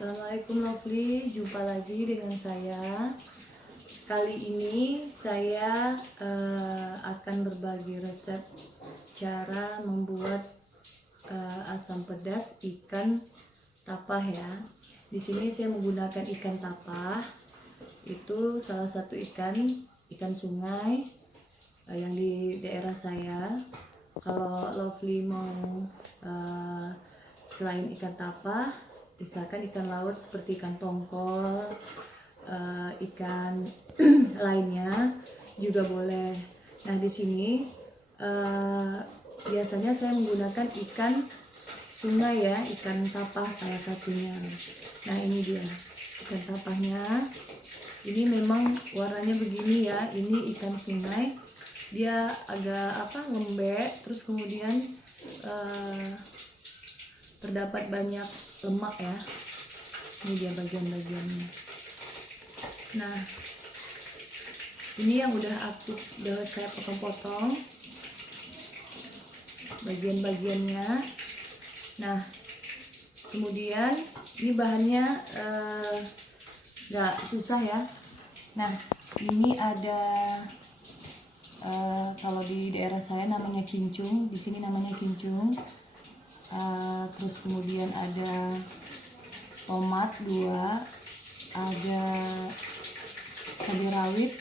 Assalamualaikum Lovely, jumpa lagi dengan saya. Kali ini saya akan berbagi resep cara membuat asam pedas ikan tapah ya. Di sini saya menggunakan ikan tapah. Itu salah satu ikan sungai yang di daerah saya. Kalau Lovely mau selain ikan tapah, misalkan ikan laut seperti ikan tongkol, ikan lainnya juga boleh. Nah di sini biasanya saya menggunakan ikan sungai ya, ikan tapah salah satunya. Nah ini dia ikan tapahnya. Ini memang warnanya begini ya. Ini ikan sungai, dia agak lembek, terus kemudian terdapat banyak lemak ya. Ini dia bagian-bagiannya. Nah ini yang udah saya potong-potong bagian-bagiannya. Nah kemudian ini bahannya nggak susah ya. Nah ini ada kalau di daerah saya namanya kincung, di sini namanya kincung. Terus kemudian ada tomat 2, ada cabai rawit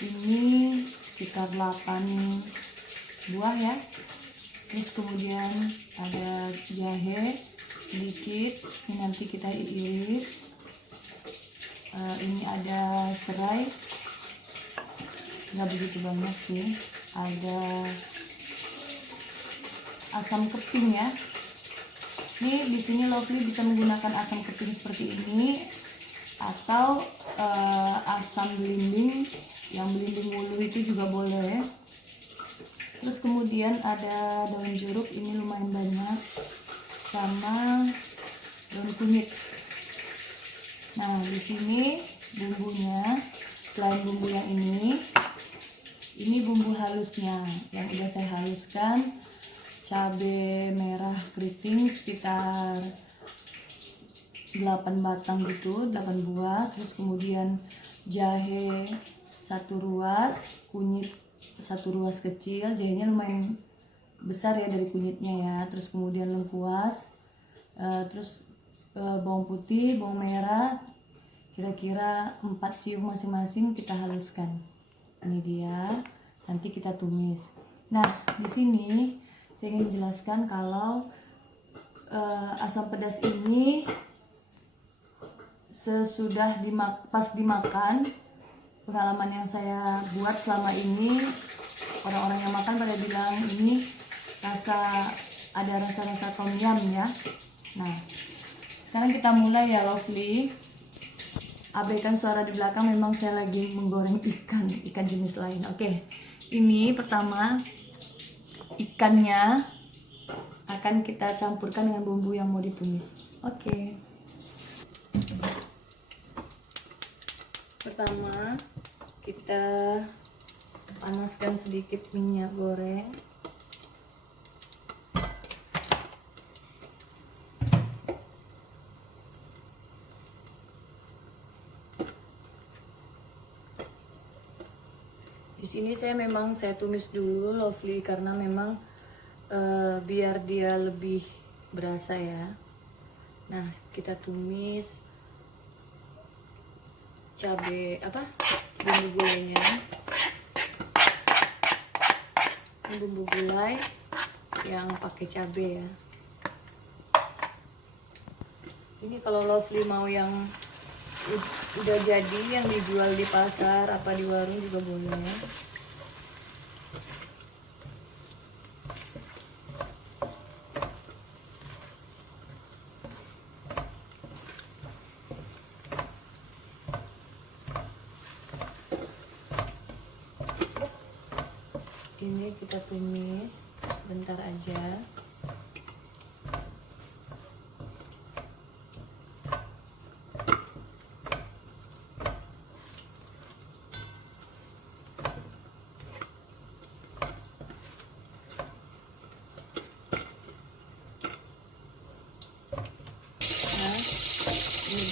ini sekitar 8 buah ya. Terus kemudian ada jahe sedikit, ini nanti kita iris. Ini ada serai, nggak begitu banyak sih. Ada asam keting ya. Ini di sini Lovely bisa menggunakan asam keting seperti ini atau asam belimbing, yang belimbing wuluh itu juga boleh. Terus kemudian ada daun jeruk, ini lumayan banyak, sama daun kunyit. Nah di sini bumbunya, selain bumbu yang ini bumbu halusnya yang udah saya haluskan. Cabai merah keriting sekitar 8 batang gitu, 8 buah. Terus kemudian jahe 1 ruas, kunyit 1 ruas kecil. Jahenya lumayan besar ya dari kunyitnya ya. Terus kemudian lengkuas, terus bawang putih, bawang merah, kira-kira 4 siung masing-masing kita haluskan. Ini dia, nanti kita tumis. Nah di sini saya ingin menjelaskan kalau asam pedas ini sesudah pas dimakan, pengalaman yang saya buat selama ini, orang-orang yang makan pada bilang ini ada rasa-rasa tom yum ya. Nah sekarang kita mulai ya Lovely. Abaikan suara di belakang, memang saya lagi menggoreng ikan jenis lain. Oke, ini pertama ikannya akan kita campurkan dengan bumbu yang mau ditumis. Oke. Pertama kita panaskan sedikit minyak goreng. Di sini saya tumis dulu Lovely, karena memang biar dia lebih berasa ya. Nah kita tumis bumbu gulainya. Ini bumbu gulai yang pakai cabai ya. Ini kalau Lovely mau yang udah jadi, yang dijual di pasar apa di warung juga boleh. Ini kita tumis sebentar aja.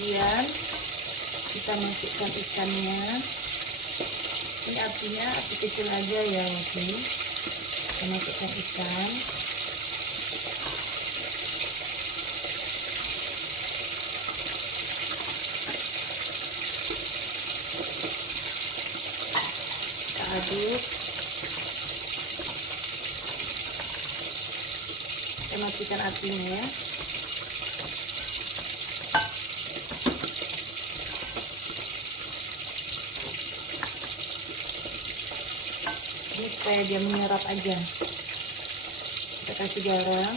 kemudian kita masukkan ikannya. Ini apinya api kecil aja ya, oke. Kita masukkan ikan. Kita aduk. Kita matikan apinya ya. Ini supaya dia menyerap aja. Kita kasih garam.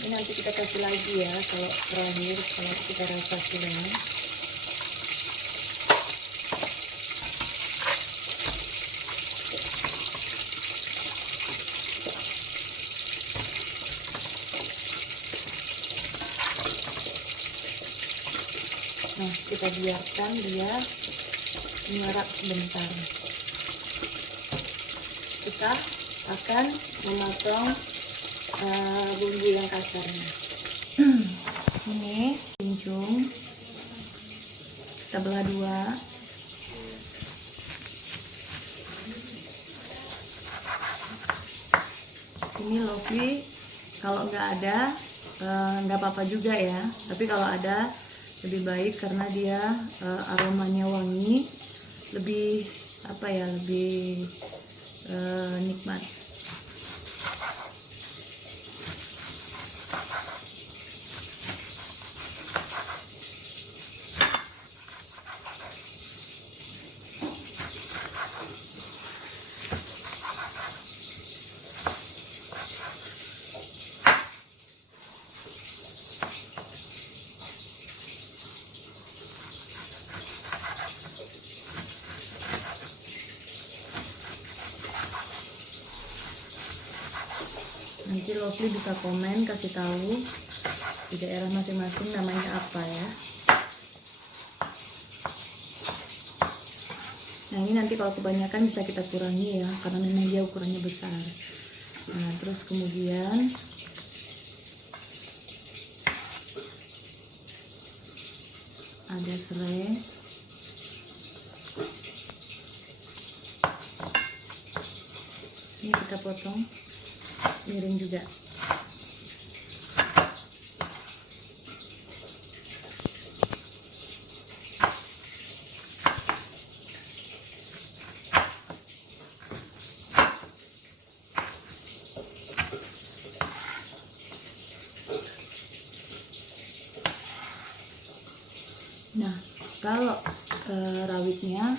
Ini nanti kita kasih lagi ya kalau terakhir, kalau kita rasa kurang. Nah, kita biarkan dia menyerap sebentar. Kita akan memotong bumbu yang kasarnya. Ini kincung, kita belah dua. Ini Lovely, kalau nggak ada nggak apa-apa juga ya, tapi kalau ada lebih baik karena dia aromanya wangi, lebih apa ya, lebih nikmat. Nanti Lovely bisa komen, kasih tahu di daerah masing-masing namanya apa ya. Nah ini nanti kalau kebanyakan bisa kita kurangi ya, karena memang dia ukurannya besar. Nah terus kemudian ada serai. Ini kita potong miring juga. Nah, kalau rawitnya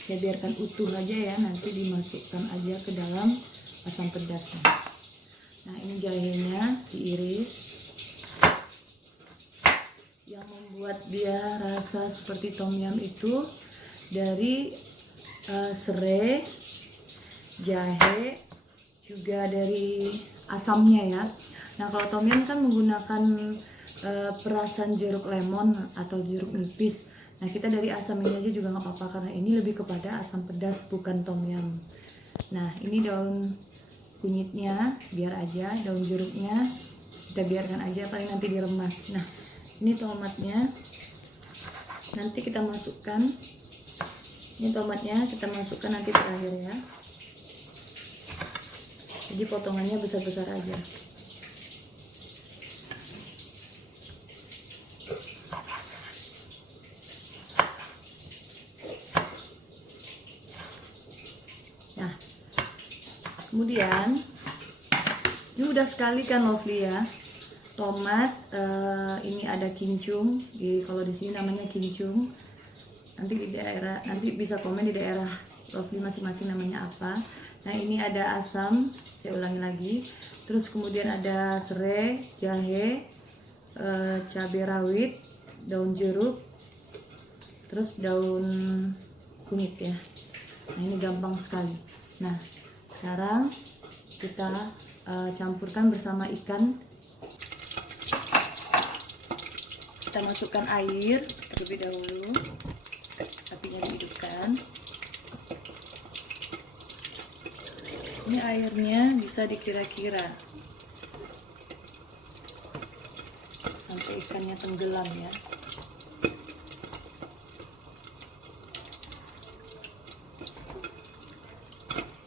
saya biarkan utuh aja ya, nanti dimasukkan aja ke dalam asam pedasnya. Nah, ini jahenya diiris. Yang membuat dia rasa seperti tom yum itu dari serai, jahe, juga dari asamnya ya. Nah, kalau tom yum kan menggunakan perasan jeruk lemon atau jeruk nipis. Nah, kita dari asam ini aja juga nggak apa-apa karena ini lebih kepada asam pedas, bukan tom yum. Nah, ini daun kunyitnya biar aja, daun jeruknya kita biarkan aja, paling nanti diremas. Nah, ini tomatnya nanti kita masukkan. Ini tomatnya kita masukkan nanti terakhir ya. Jadi potongannya besar-besar aja. Nah, kemudian ini udah sekali kan Lovely ya, tomat, ini ada kincung, kalau di sini namanya kincung. Nanti di daerah, nanti bisa komen di daerah Lovely masing-masing namanya apa. Nah ini ada asam, saya ulangi lagi. Terus kemudian ada serai, jahe, cabai rawit, daun jeruk, terus daun kunyit ya. Nah ini gampang sekali. Nah sekarang kita campurkan bersama ikan. Kita masukkan air terlebih dahulu, apinya dihidupkan. Ini airnya bisa dikira-kira sampai ikannya tenggelam ya.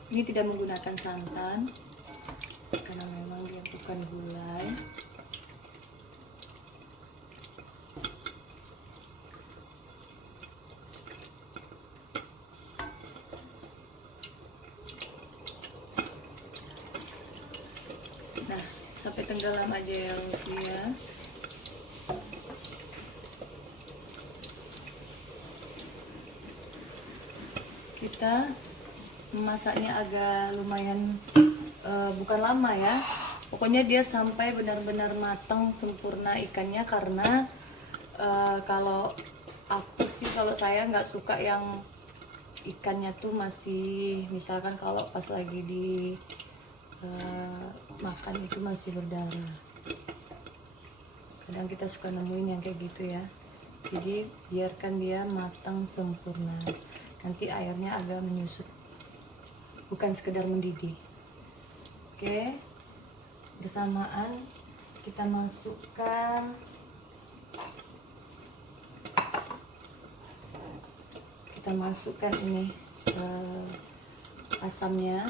Ini tidak menggunakan santan karena memang dia bukan gulai. Nah, sampai tenggelam aja ya Lutfi ya. Kita memasaknya agak lumayan bukan lama ya. Pokoknya dia sampai benar-benar matang sempurna ikannya, karena kalau aku sih, kalau saya nggak suka yang ikannya tuh masih, misalkan kalau pas lagi di makan itu masih berdarah. Kadang kita suka nemuin yang kayak gitu ya. Jadi biarkan dia matang sempurna. Nanti airnya agak menyusut, bukan sekedar mendidih. Oke, bersamaan kita masukkan ini asamnya,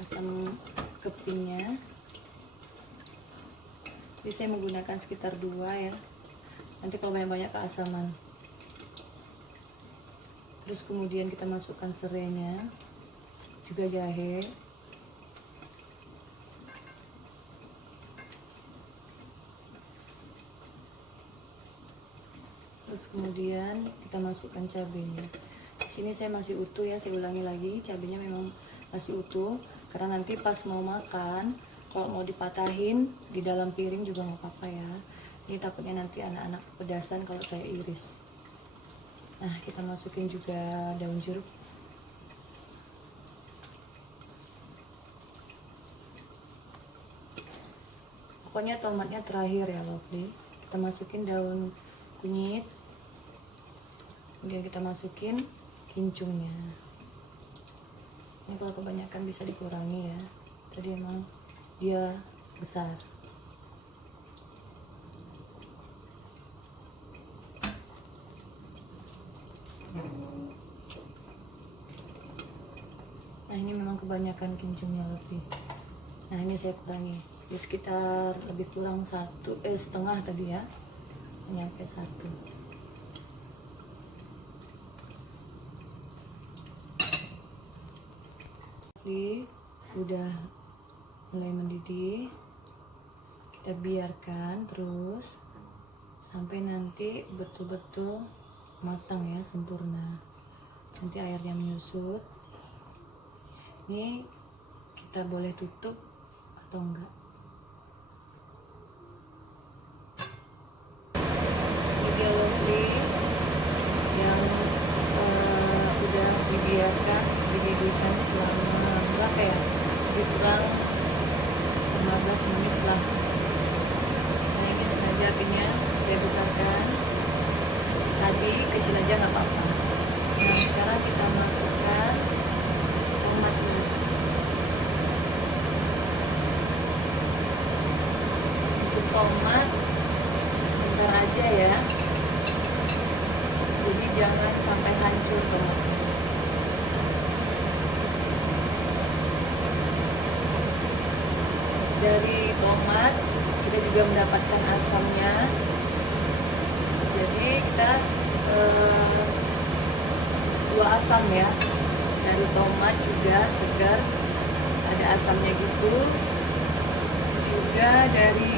asam kepingnya. Jadi saya menggunakan sekitar 2 ya, nanti kalau banyak-banyak keasaman. Terus kemudian kita masukkan serainya, juga jahe. Terus kemudian kita masukkan cabenya. Di sini saya masih utuh ya, saya ulangi lagi, cabenya memang masih utuh, karena nanti pas mau makan, kalau mau dipatahin di dalam piring juga nggak apa-apa ya. Ini takutnya nanti anak-anak kepedasan kalau saya iris. Nah, kita masukin juga daun jeruk. Pokoknya tomatnya terakhir ya lovely. Kita masukin daun kunyit, kemudian kita masukin kincungnya. Ini kalau kebanyakan bisa dikurangi ya, tadi emang dia besar. Nah, ini memang kebanyakan kincungnya lebih. Nah, ini saya kurangi, di sekitar lebih kurang setengah tadi ya, nyampe 1. Ini udah mulai mendidih, kita biarkan terus sampai nanti betul-betul matang ya, sempurna. Nanti airnya menyusut. Ini kita boleh tutup atau enggak. Ini dia lovely yang udah dibiarkan dididihkan selama berapa ya, lebih kurang 15 menit lah. Nah, ini sengaja apinya saya besarkan, tadi kecil aja nggak apa-apa. Nah, sekarang kita masukkan tomatnya. Untuk tomat sebentar aja ya, jadi jangan sampai hancur tomatnya. Dari tomat kita juga mendapatkan asamnya, jadi kita 2 asam ya, dari tomat juga segar, ada asamnya gitu, juga dari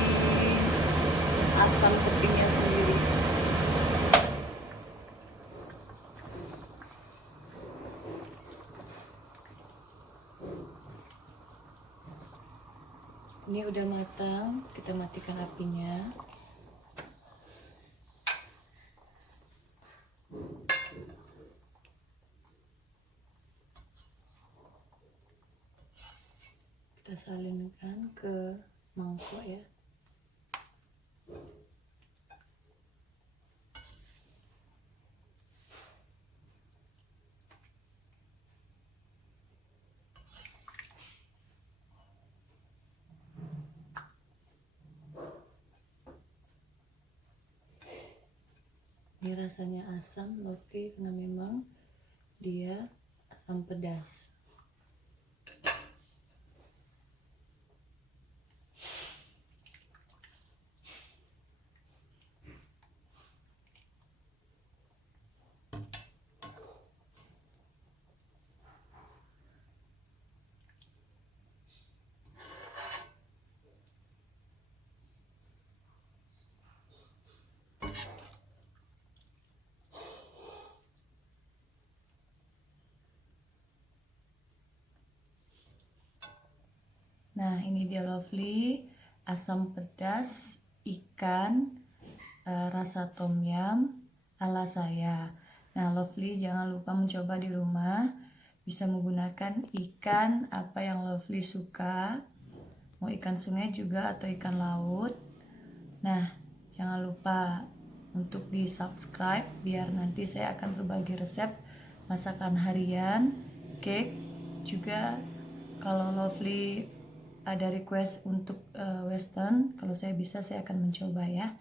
asam kepingnya sendiri. Ini udah matang, kita matikan apinya. Kita salinkan ke mangkok ya. Ini rasanya asam Lovely karena memang dia asam pedas. Nah, ini dia Lovely, asam pedas ikan rasa tom yum ala saya. Nah, Lovely jangan lupa mencoba di rumah. Bisa menggunakan ikan apa yang Lovely suka. Mau ikan sungai juga atau ikan laut. Nah, jangan lupa untuk di subscribe biar nanti saya akan berbagi resep masakan harian, cake. Juga kalau Lovely ada request untuk western, kalau saya bisa saya akan mencoba ya.